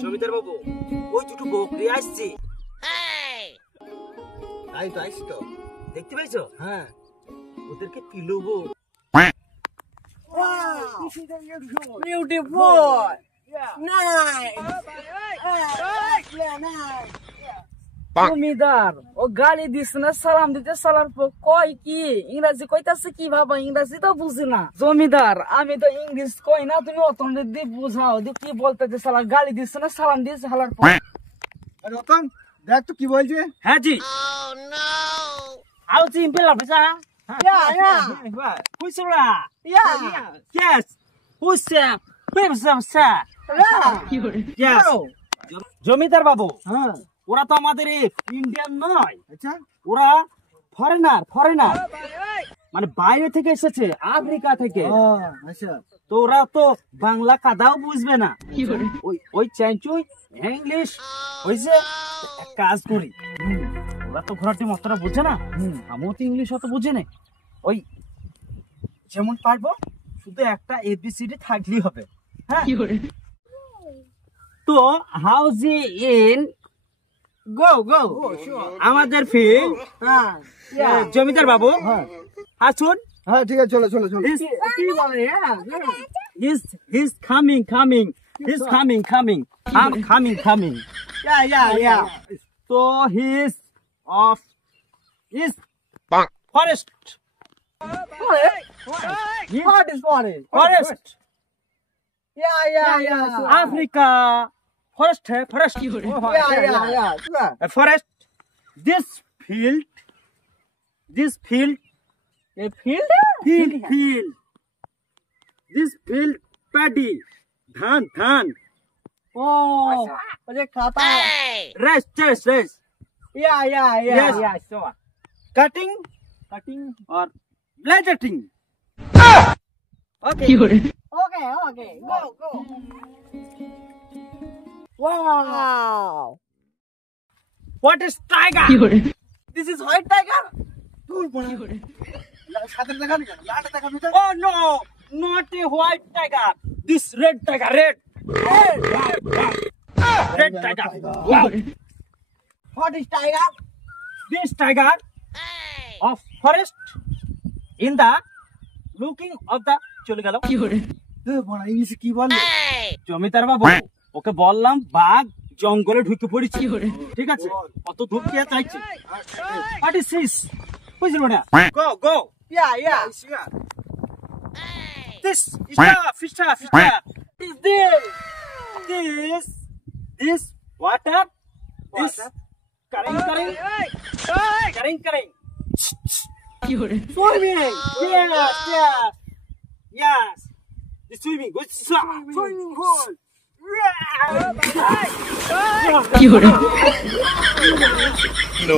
জমিদার বাবু ওই দুটো বকরি আসছে। তাই তো আইসি তো। দেখতে পাইছো? হ্যাঁ ওদেরকে পিলবো। Beautiful. Nice. Nice. জমিদার ও গালি দিস না, সালাম দিতে সালার পর কয় কি ইংরেজি কইতাছে কি ভাবা, ইংরেজি তো বুঝি না। জমিদার আমি তো ইংলিশ কই না, তুমি অতন দি বুঝাও দি কি বলতেছে। সালা গালি দিস না, সালাম দিস হালার পর। রতন দেখ তো কি বলছে। হ্যাঁ জি আও চিন পেলা ভাষা। হুইসরা yes হুইসা পেপসা yes জমিদার বাবু হ্যাঁ ওরা তো আমাদের ইন্ডিয়ান নয়, আচ্ছা ওরা ফরেনার মানে বাইরে থেকে এসেছে, আফ্রিকা থেকে। আচ্ছা তো ওরা তো বাংলা কাদাও বুঝবে না, ওই চাইছুই ইংলিশ হইছে। এক কাজ করি, ওরা তো ঘোরাটি মতটা বুঝে না, আমিও তো ইংলিশ অত বুঝে না। ওই যেমন পারবো শুধু একটা এবিসিডি থাকলেই হবে। হ্যাঁ তো হাউজ ইন গো আমাদের ফিল্ড। জমিদার বাবু আসুন। হ্যাঁ ঠিক আছে চলো চলো চলো। He's coming. Yeah. So he's of is forest. What is Forest. Yeah. Africa. Forest. Yeah. Forest. This field. A field? Field. This field paddy. Dhan. Oh, मुझे खाता है। Rest. Yeah. Yes. Sure. Cutting or blading. Okay. Okay. Go. Wow. What is tiger? This is white tiger? সাথে দেখাবি কেন? লালটা দেখাবি তো? Oh no, not a white tiger. This red tiger, red tiger. Wow. What is tiger? This tiger of forest in the looking of the চলে গেল। বড় English কি বললে? জমিদার বাবু ওকে বললাম বাঘ জঙ্গলে ঢুকে পড়েছি, ঠিক আছে? কত দূর কে চাইছে? What is this? বুঝলো না? Go. Yeah. This fish. Is this water? This current. Swimming. Yes. The swimming. Good swimming hole. No.